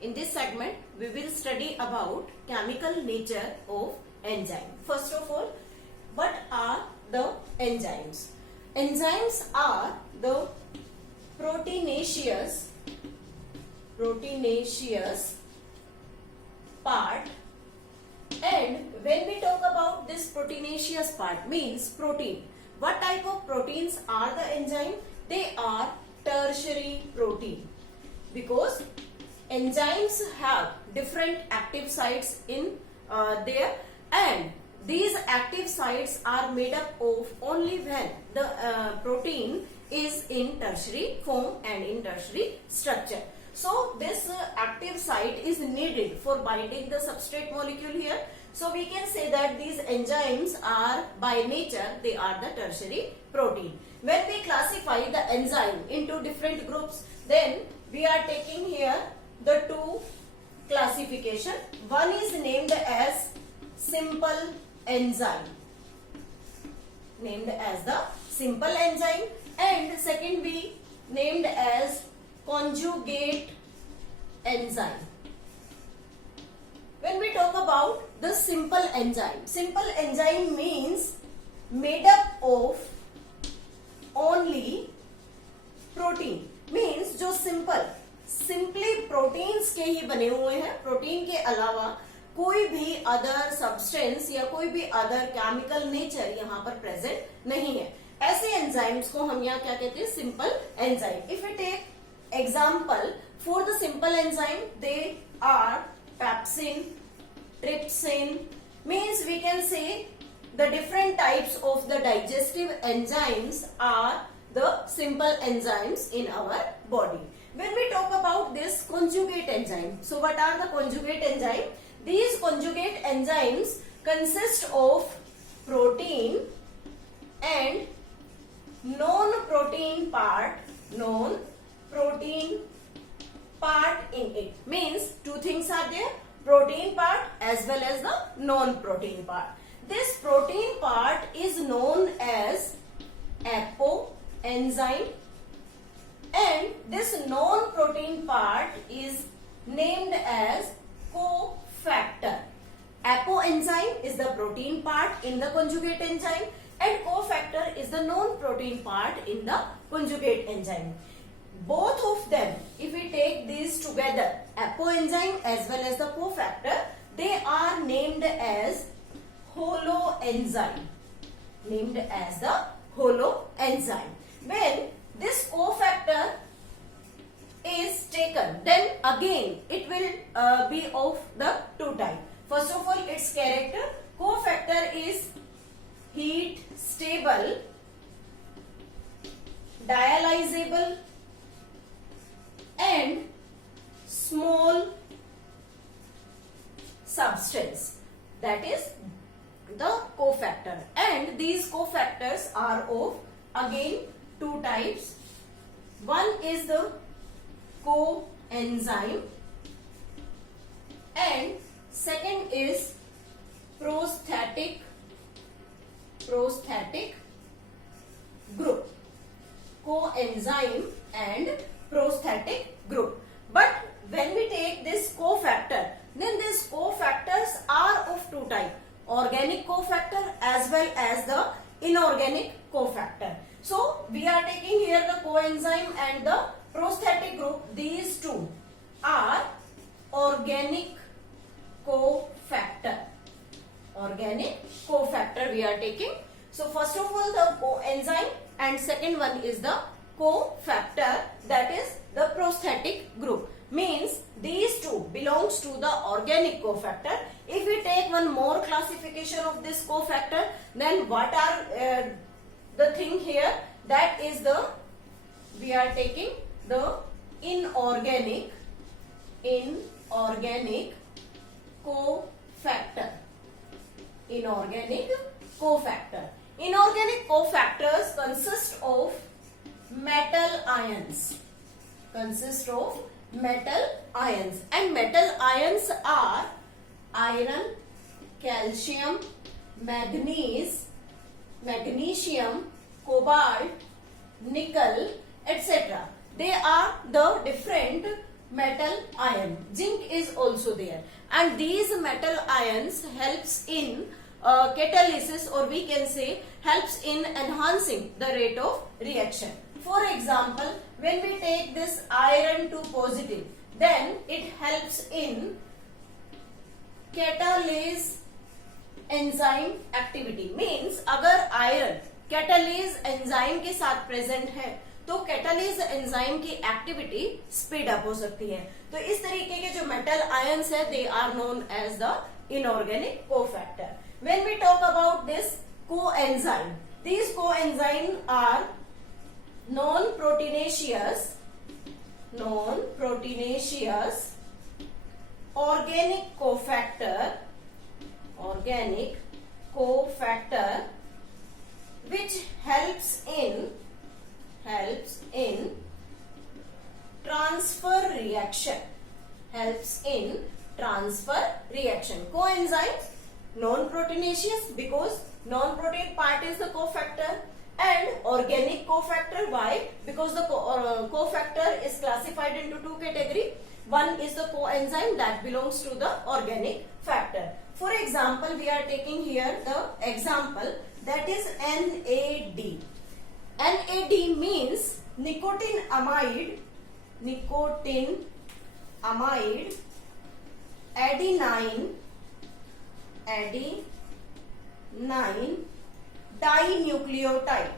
In this segment, we will study about chemical nature of enzyme. First of all, what are the enzymes? Enzymes are the proteinaceous part, and when we talk about this proteinaceous part means protein. What type of proteins are the enzyme? They are tertiary protein, because enzymes have different active sites in there, and these active sites are made up of only when the protein is in tertiary form and in tertiary structure. So this active site is needed for binding the substrate molecule here. So we can say that these enzymes are by nature, they are the tertiary protein. When we classify the enzyme into different groups, then we are taking here the two classification. One is named as simple enzyme, named as the simple enzyme, and second we named as conjugate enzyme. When we talk about the simple enzyme means made up of only protein, means जो simply proteins के ही बने हुए हैं, protein के अलावा कोई भी other substance या कोई भी अदर केमिकल नेचर यहाँ पर प्रेजेंट नहीं है, ऐसे एंजाइम्स को हम यहाँ क्या कहते हैं? Simple enzyme. If you take example for the simple enzyme, they are pepsin, trypsin, means we can say the different types of the digestive enzymes are the simple enzymes in our body. When we talk about this conjugate enzyme, so what are the conjugate enzyme? These conjugate enzymes consist of protein and non-protein part in it. Means two things are there, protein part as well as the non-protein part. This protein part is known as apo enzyme, and this non-protein part is named as cofactor. Apo enzyme is the protein part in the conjugate enzyme, and cofactor is the non-protein part in the conjugate enzyme. Both of them, if we take these together, apo enzyme as well as the cofactor, they are named as holo enzyme. Named as the holo enzyme. When this cofactor is taken, then again it will be of the two type. First of all, its character. Cofactor is heat stable, dialyzable, and small substance. That is the cofactor, and these cofactors are of again two types. One is the coenzyme and second is prosthetic group. Coenzyme and prosthetic group. But when we take this cofactor, then these cofactors are of two types, organic cofactor as well as the inorganic cofactor. So we are taking here the coenzyme and the prosthetic group. These two are organic cofactor. Organic cofactor we are taking. So first of all the coenzyme, and second one is the cofactor, that is the prosthetic group. Means these two belongs to the organic cofactor. If we take one more classification of this cofactor, then what are the thing here? That is the, we are taking the inorganic cofactor. Inorganic cofactor. Inorganic cofactors consist of metal ions. And metal ions are iron, calcium, magnesium, cobalt, nickel, etc. They are the different metal ion. Zinc is also there, and these metal ions helps in catalysis, or we can say helps in enhancing the rate of reaction. For example, when we take this iron to positive, then it helps in catalase enzyme activity. Means अगर iron catalase enzyme के साथ present है तो catalase enzyme की activity speed up हो सकती है. तो इस तरीके के जो metal ions है, they are known as the inorganic cofactor. When we talk about this coenzyme, these coenzymes are non-proteinaceous organic cofactor which helps in transfer reaction. Coenzymes non-proteinaceous because non-protein part is the cofactor, and organic cofactor. Why? Because the cofactor is classified into two categories. One is the coenzyme that belongs to the organic factor. For example, we are taking here the example that is NAD. NAD means nicotinamide adenine dinucleotide.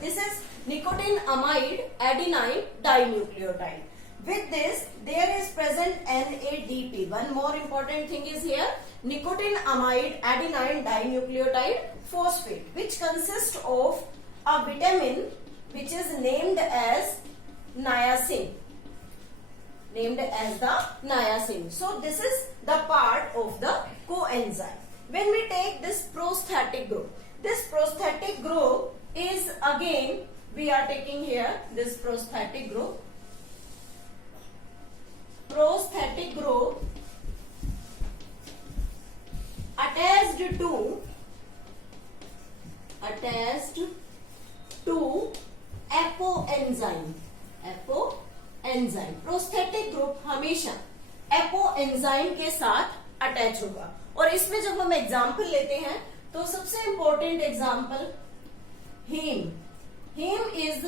This is nicotinamide adenine dinucleotide. With this, there is present NADP. One more important thing is here, nicotinamide adenine dinucleotide phosphate, which consists of a vitamin which is named as niacin. So this is the part of the coenzyme. When we take this prosthetic group, is again, we are taking here this prosthetic group. Attached to apoenzyme. Prosthetic group हमेशा apoenzyme के साथ attach होगा. और इसमें जब हम example लेते हैं तो सबसे important example heme. Heme is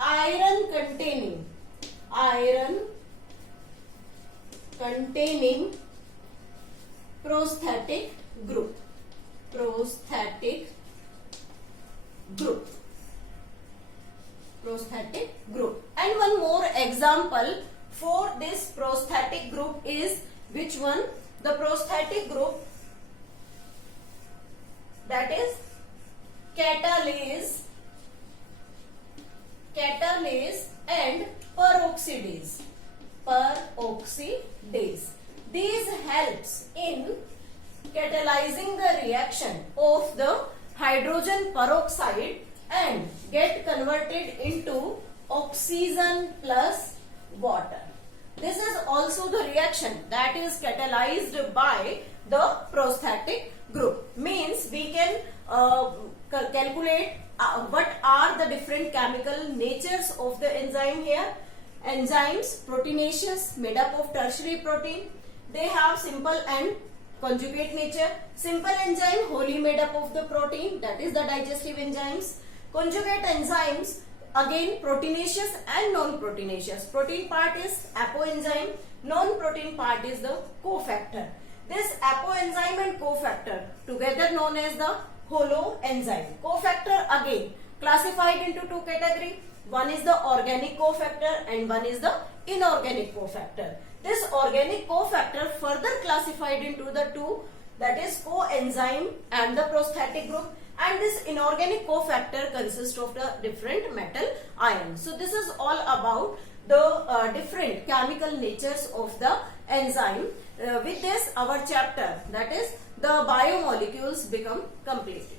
iron containing prosthetic group. And one more example for this prosthetic group is which one? The prosthetic group that is catalase and peroxidase. These helps in catalyzing the reaction of the hydrogen peroxide and get converted into oxygen plus water. This is also the reaction that is catalyzed by the prosthetic group. Means we can calculate what are the different chemical natures of the enzyme here. Enzymes, proteinaceous, made up of tertiary protein. They have simple and conjugate nature. Simple enzyme wholly made up of the protein, that is the digestive enzymes. Conjugate enzymes again proteinaceous and non-proteinaceous. Protein part is apoenzyme, non-protein part is the cofactor. This apoenzyme and cofactor together known as the holoenzyme. Cofactor again classified into two categories. One is the organic cofactor and one is the inorganic cofactor. This organic cofactor further classified into the two, that is coenzyme and the prosthetic group, and this inorganic cofactor consists of the different metal ions. So this is all about the different chemical natures of the enzyme. With this our chapter, that is the biomolecules, become completed.